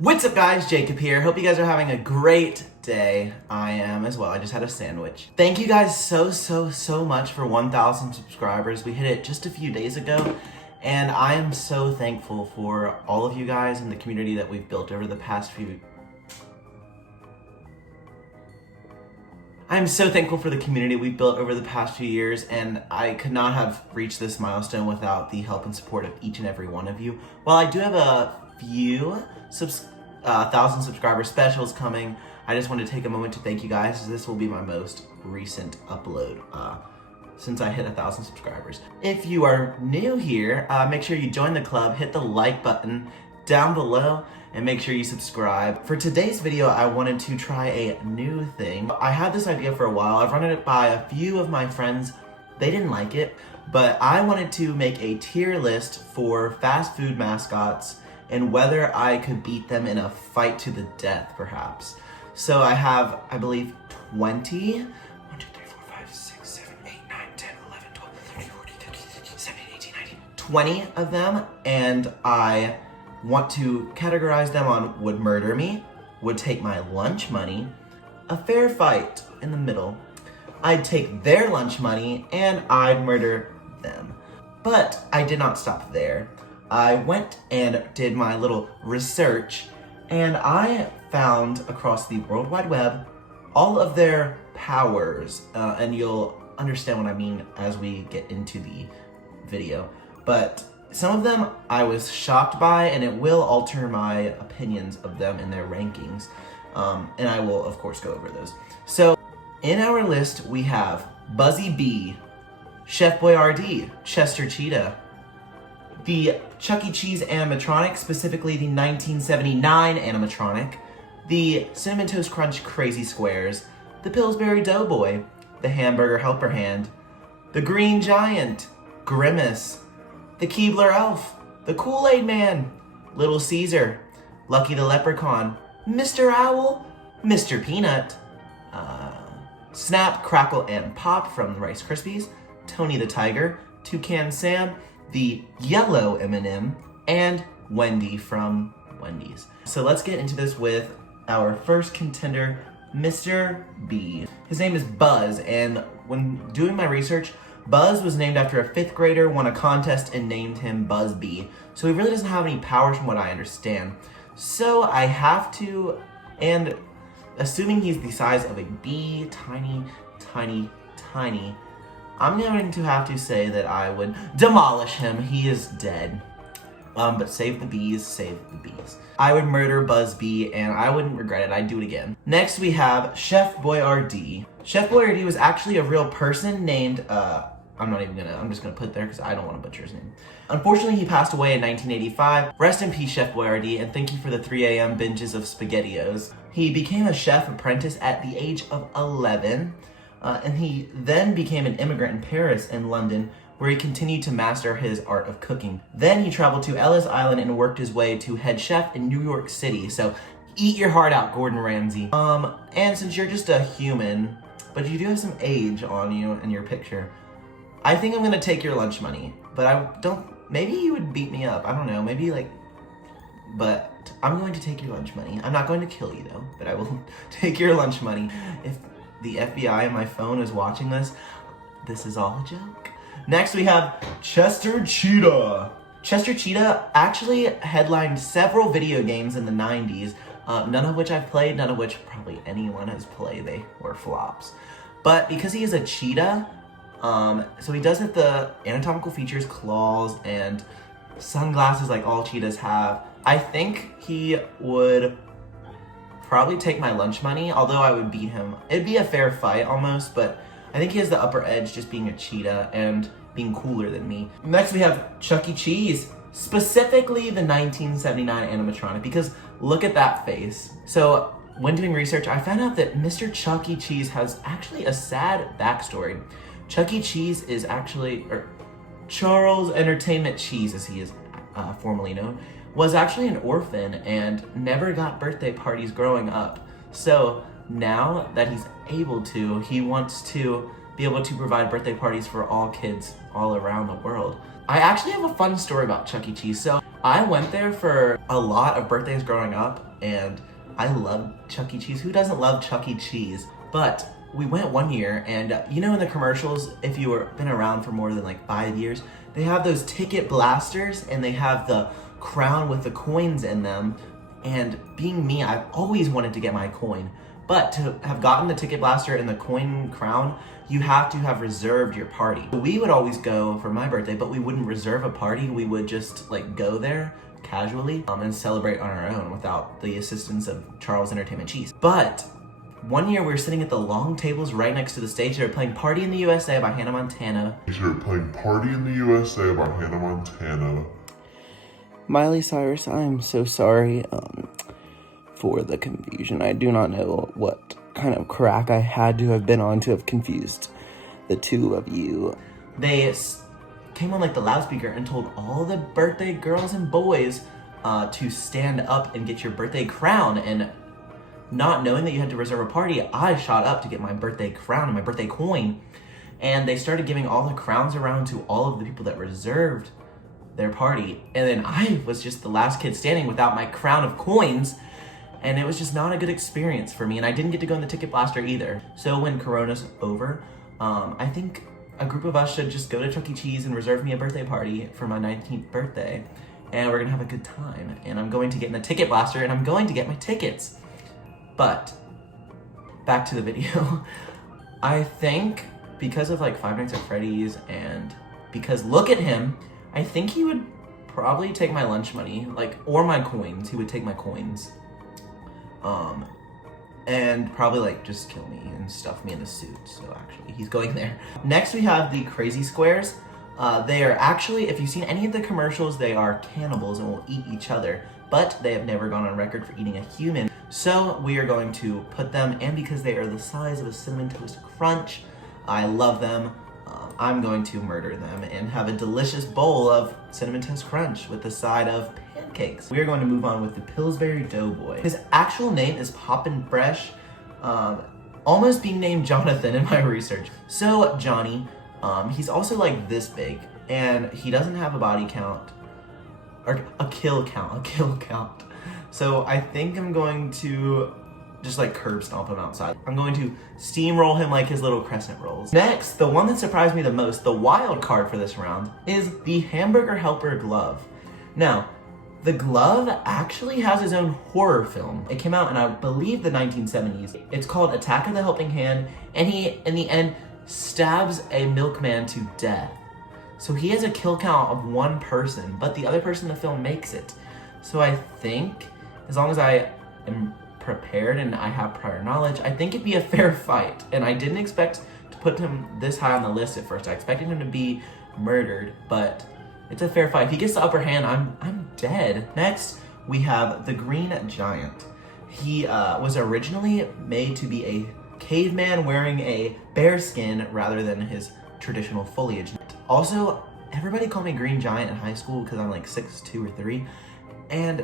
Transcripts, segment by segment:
What's up guys, Jacob here. Hope you guys are having a great day. I am as well. I just had a sandwich. Thank you guys so much for 1,000 subscribers. We hit it just a few days ago, and I am so thankful for all of you guys and the community that we've built over the past few... I am so thankful for the community we've built over the past few years, and I could not have reached this milestone without the help and support of each and every one of you. While I do have a few 1,000 subscriber specials coming, I just want to take a moment to thank you guys. This will be my most recent upload since I hit 1,000 subscribers. If you are new here, make sure you join the club, hit the like button down below, and make sure you subscribe. For today's video, I wanted to try a new thing. I had this idea for a while. I've run it by a few of my friends. They didn't like it, but I wanted to make a tier list for fast food mascots and whether I could beat them in a fight to the death, perhaps. So I have, I believe, 20. 1, 2, 3, 4, 5, 6, 7, 8, 9, 10, 11, 12, 13, 14, 15, 16, 17, 18, 19, 20 of them, and I want to categorize them on would murder me, would take my lunch money, a fair fight in the middle, I'd take their lunch money, and I'd murder them. But I did not stop there. I went and did my little research, and I found across the World Wide Web all of their powers, and you'll understand what I mean as we get into the video. But some of them I was shocked by, and it will alter my opinions of them in their rankings, and I will of course go over those. So in our list we have Buzzy Bee, Chef Boyardee, Chester Cheetah, the Chuck E. Cheese animatronic, specifically the 1979 animatronic, the Cinnamon Toast Crunch Crazy Squares, the Pillsbury Doughboy, the Hamburger Helper Hand, the Green Giant, Grimace, the Keebler Elf, the Kool-Aid Man, Little Caesar, Lucky the Leprechaun, Mr. Owl, Mr. Peanut, Snap, Crackle, and Pop from the Rice Krispies, Tony the Tiger, Toucan Sam, the Yellow M&M, and Wendy from Wendy's. So let's get into this with our first contender, Mr. B. His name is Buzz, and when doing my research, Buzz was named after a 5th grader, won a contest, and named him Buzz B. So he really doesn't have any powers from what I understand. So I have to, and assuming he's the size of a bee, tiny, I'm going to have to say that I would demolish him. He is dead. But save the bees, save the bees. I would murder Buzz Bee, and I wouldn't regret it. I'd do it again. Next, we have Chef Boyardee. Chef Boyardee was actually a real person named, I'm just gonna put there because I don't want to butcher his name. Unfortunately, he passed away in 1985. Rest in peace, Chef Boyardee, and thank you for the 3 a.m. binges of SpaghettiOs. He became a chef apprentice at the age of 11. And he then became an immigrant in Paris and London, where he continued to master his art of cooking. Then he traveled to Ellis Island and worked his way to head chef in New York City. So eat your heart out, Gordon Ramsay. And since you're just a human, but you do have some age on you in your picture, I think I'm gonna take your lunch money. But maybe you would beat me up. I don't know, but I'm going to take your lunch money. I'm not going to kill you though, but I will take your lunch money. If the FBI on my phone is watching this is all a joke. Next we have Chester Cheetah. Chester Cheetah actually headlined several video games in the 90s, none of which I've played, none of which probably anyone has played. They were flops. But because he is a cheetah, so he does have the anatomical features, claws, and sunglasses like all cheetahs have. I think he would probably take my lunch money, although I would beat him. It'd be a fair fight almost, but I think he has the upper edge just being a cheetah and being cooler than me. Next we have Chuck E. Cheese, specifically the 1979 animatronic, because look at that face. So when doing research, I found out that Mr. Chuck E. Cheese has actually a sad backstory. Chuck E. Cheese is actually, or Charles Entertainment Cheese as he is formerly known, was actually an orphan and never got birthday parties growing up. So now that he's able to, he wants to be able to provide birthday parties for all kids all around the world. I actually have a fun story about Chuck E. Cheese. So I went there for a lot of birthdays growing up, and I loved Chuck E. Cheese. Who doesn't love Chuck E. Cheese? But we went one year, and you know in the commercials, if you were been around for more than like 5 years, they have those ticket blasters, and they have the crown with the coins in them. And being me, I've always wanted to get my coin. But to have gotten the ticket blaster and the coin crown, you have to have reserved your party. We would always go for my birthday, but we wouldn't reserve a party. We would just like go there casually and celebrate on our own without the assistance of Charles Entertainment Cheese. But one year we were sitting at the long tables right next to the stage. They were playing Party in the USA by Hannah Montana. Miley Cyrus, I'm so sorry for the confusion. I do not know what kind of crack I had to have been on to have confused the two of you. They came on like the loudspeaker and told all the birthday girls and boys to stand up and get your birthday crown. And not knowing that you had to reserve a party, I shot up to get my birthday crown and my birthday coin. And they started giving all the crowns around to all of the people that reserved their party. And then I was just the last kid standing without my crown of coins. And it was just not a good experience for me. And I didn't get to go in the ticket blaster either. So when Corona's over, I think a group of us should just go to Chuck E. Cheese and reserve me a birthday party for my 19th birthday. And we're gonna have a good time. And I'm going to get in the ticket blaster and I'm going to get my tickets. But back to the video. I think because of like Five Nights at Freddy's and because look at him, I think he would probably take my lunch money, like, or my coins. He would take my coins. And probably like just kill me and stuff me in a suit. So actually he's going there. Next we have the Crazy Squares. They are actually, if you've seen any of the commercials, they are cannibals and will eat each other, but they have never gone on record for eating a human. So we are going to put them, and because they are the size of a Cinnamon Toast Crunch, I love them. I'm going to murder them and have a delicious bowl of Cinnamon Toast Crunch with the side of pancakes. We are going to move on with the Pillsbury Doughboy. His actual name is Poppin' Fresh, almost being named Jonathan in my research. So Johnny, he's also like this big, and he doesn't have a body count, or a kill count. So I think I'm going to just like curb stomp him outside. I'm going to steamroll him like his little crescent rolls. Next, the one that surprised me the most, the wild card for this round, is the Hamburger Helper glove. Now, the glove actually has his own horror film. It came out in, I believe, the 1970s. It's called Attack of the Helping Hand, and he, in the end, stabs a milkman to death. So he has a kill count of one person, but the other person in the film makes it. So I think, as long as I am prepared and I have prior knowledge, I think it'd be a fair fight. And I didn't expect to put him this high on the list at first. I expected him to be murdered, but it's a fair fight. If he gets the upper hand, I'm dead. Next, we have the Green Giant. He was originally made to be a caveman wearing a bear skin rather than his traditional foliage. Also, everybody called me Green Giant in high school because I'm like 6'2" or 3, and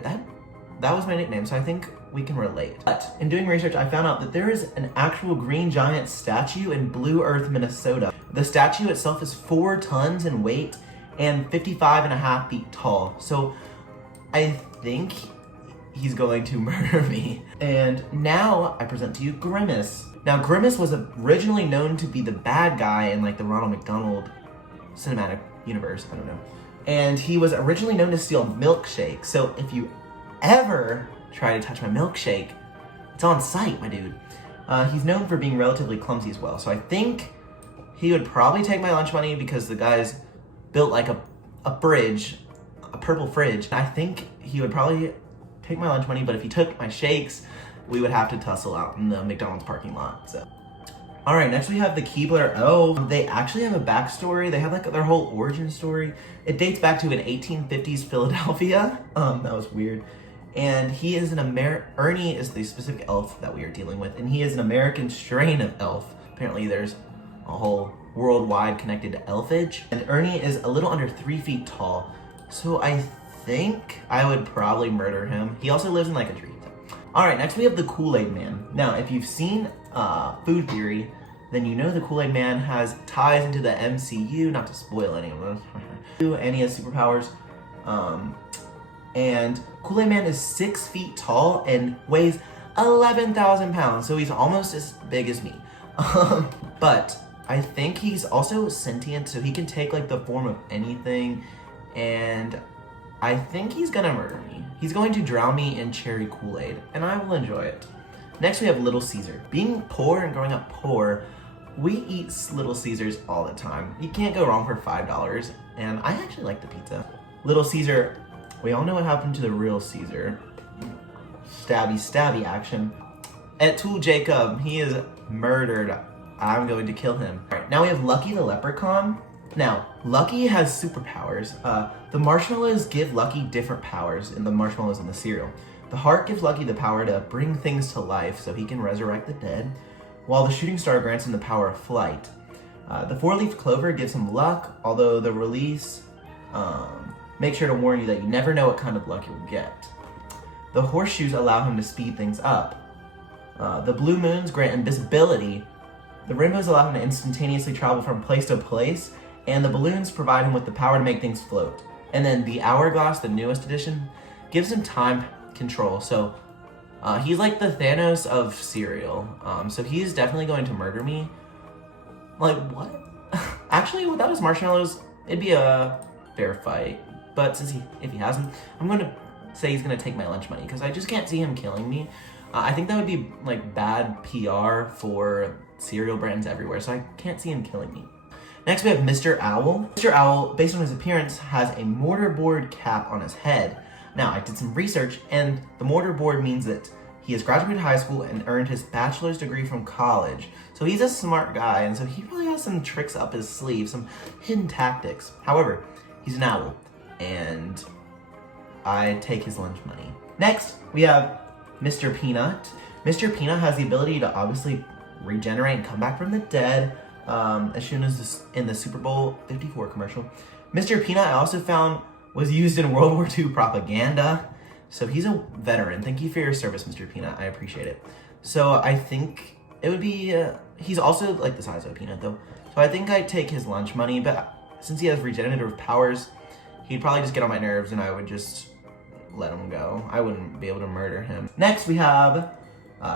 that was my nickname, so I think we can relate. But in doing research, I found out that there is an actual Green Giant statue in Blue Earth, Minnesota. The statue itself is 4 tons in weight and 55.5 feet tall. So I think he's going to murder me. And now I present to you Grimace. Now Grimace was originally known to be the bad guy in like the Ronald McDonald cinematic universe, I don't know. And he was originally known to steal milkshakes. So if you ever try to touch my milkshake, it's on sight, my dude. He's known for being relatively clumsy as well. So I think he would probably take my lunch money because the guy's built like a fridge, a purple fridge. I think he would probably take my lunch money, but if he took my shakes, we would have to tussle out in the McDonald's parking lot, so. All right, next we have the Keebler O. They actually have a backstory. They have like their whole origin story. It dates back to an 1850s Philadelphia. That was weird. And he is Ernie is the specific elf that we are dealing with, and he is an American strain of elf. Apparently there's a whole worldwide connected to elfage. And Ernie is a little under 3 feet tall. So I think I would probably murder him. He also lives in like a tree. All right, next we have the Kool-Aid Man. Now, if you've seen Food Theory, then you know the Kool-Aid Man has ties into the MCU, not to spoil any of them. And he has superpowers. And Kool-Aid Man is 6 feet tall and weighs 11,000 pounds, so he's almost as big as me. But I think he's also sentient, so he can take like the form of anything, and I think he's gonna murder me. He's going to drown me in cherry Kool-Aid, and I will enjoy it. Next we have Little Caesar. Being poor and growing up poor, we eat Little Caesars all the time. You can't go wrong for $5, and I actually like the pizza. Little Caesar, we all know what happened to the real Caesar. Stabby, stabby action. Et tu, Jacob, he is murdered. I'm going to kill him. All right, now we have Lucky the Leprechaun. Now, Lucky has superpowers. The marshmallows give Lucky different powers in the marshmallows in the cereal. The heart gives Lucky the power to bring things to life so he can resurrect the dead, while the shooting star grants him the power of flight. The four-leaf clover gives him luck, although the release makes sure to warn you that you never know what kind of luck you'll get. The horseshoes allow him to speed things up. The blue moons grant invisibility. The rainbows allow him to instantaneously travel from place to place, and the balloons provide him with the power to make things float. And then the hourglass, the newest edition, gives him time control. So he's like the Thanos of cereal. So he's definitely going to murder me. Like, what? Actually, without his marshmallows, it'd be a fair fight. But since if he hasn't, I'm going to say he's going to take my lunch money, because I just can't see him killing me. I think that would be like bad PR for cereal brands everywhere, so I can't see him killing me. Next we have Mr. Owl. Mr. Owl, based on his appearance, has a mortarboard cap on his head. Now, I did some research, and the mortarboard means that he has graduated high school and earned his bachelor's degree from college. So he's a smart guy, and so he probably has some tricks up his sleeve, some hidden tactics. However, he's an owl, and I take his lunch money. Next, we have Mr. Peanut. Mr. Peanut has the ability to obviously regenerate and come back from the dead, as soon as this, in the Super Bowl 54 commercial. Mr. Peanut, I also found, was used in World War II propaganda. So he's a veteran. Thank you for your service, Mr. Peanut. I appreciate it. So I think it would be, he's also like the size of a peanut though. So I think I'd take his lunch money, but since he has regenerative powers, he'd probably just get on my nerves and I would just let him go. I wouldn't be able to murder him. Next we have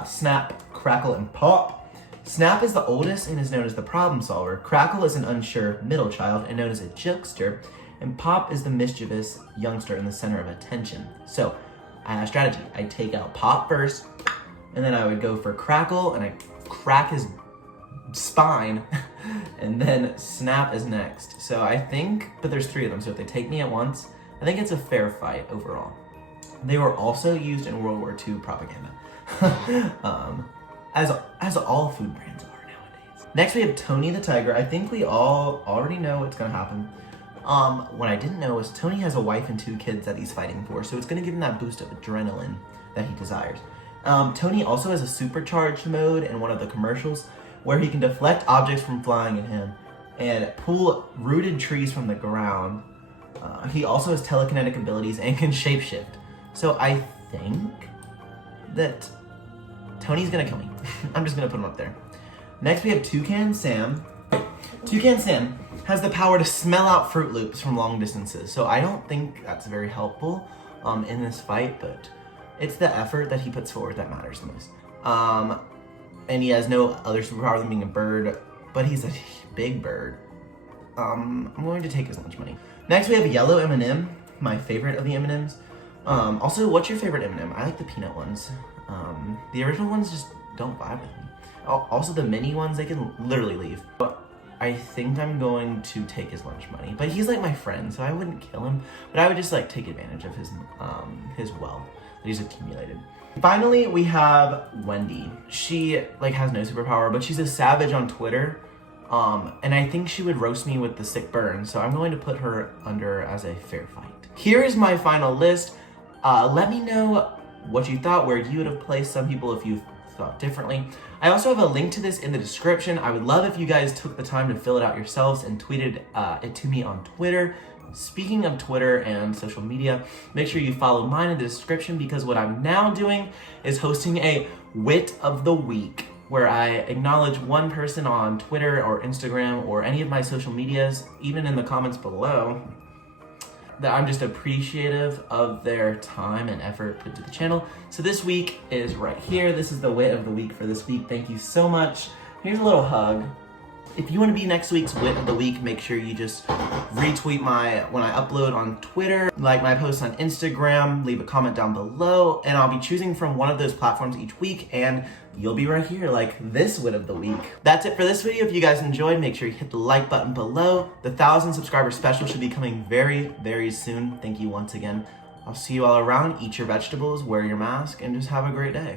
Snap, Crackle, and Pop. Snap is the oldest and is known as the problem solver. Crackle is an unsure middle child and known as a jokester. And Pop is the mischievous youngster in the center of attention. So I have a strategy. I take out Pop first, and then I would go for Crackle, and I crack his spine, and then Snap is next. So I think, but there's 3 of them, so if they take me at once, I think it's a fair fight overall. They were also used in World War II propaganda. As all food brands are nowadays. Next we have Tony the Tiger. I think we all already know what's gonna happen. What I didn't know is Tony has a wife and 2 kids that he's fighting for, so it's gonna give him that boost of adrenaline that he desires. Tony also has a supercharged mode in one of the commercials where he can deflect objects from flying at him and pull rooted trees from the ground. He also has telekinetic abilities and can shapeshift. So I think that Tony's gonna kill me. I'm just gonna put him up there. Next we have Toucan Sam. Toucan Sam has the power to smell out Fruit Loops from long distances. So I don't think that's very helpful in this fight, but it's the effort that he puts forward that matters the most. And he has no other superpower than being a bird, but he's a big bird. I'm going to take his lunch money. Next we have Yellow M&M, my favorite of the M&Ms. Also, what's your favorite M&M? I like the peanut ones. The original ones just don't vibe with me. Also, the mini ones, they can literally leave. But I think I'm going to take his lunch money. But he's like my friend, so I wouldn't kill him. But I would just like take advantage of his wealth that he's accumulated. Finally, we have Wendy. She like has no superpower, but she's a savage on Twitter. And I think she would roast me with the sick burn. So I'm going to put her under as a fair fight. Here is my final list. Let me know what you thought, where you would have placed some people if you thought differently. I also have a link to this in the description. I would love if you guys took the time to fill it out yourselves and tweeted it to me on Twitter. Speaking of Twitter and social media, make sure you follow mine in the description, because what I'm now doing is hosting a Wit of the Week, where I acknowledge one person on Twitter or Instagram or any of my social medias, even in the comments below. that I'm just appreciative of their time and effort put to the channel. So this week is right here. This is the Wit of the week for this week. Thank you so much. Here's a little hug. If you want to be next week's Wit of the week, make sure you just retweet when I upload on Twitter, like my posts on Instagram, leave a comment down below, and I'll be choosing from one of those platforms each week, and you'll be right here like this Wit of the week. That's it for this video. If you guys enjoyed, make sure you hit the like button below. The 1,000 subscriber special should be coming very, very soon. Thank you once again. I'll see you all around. Eat your vegetables, wear your mask, and just have a great day.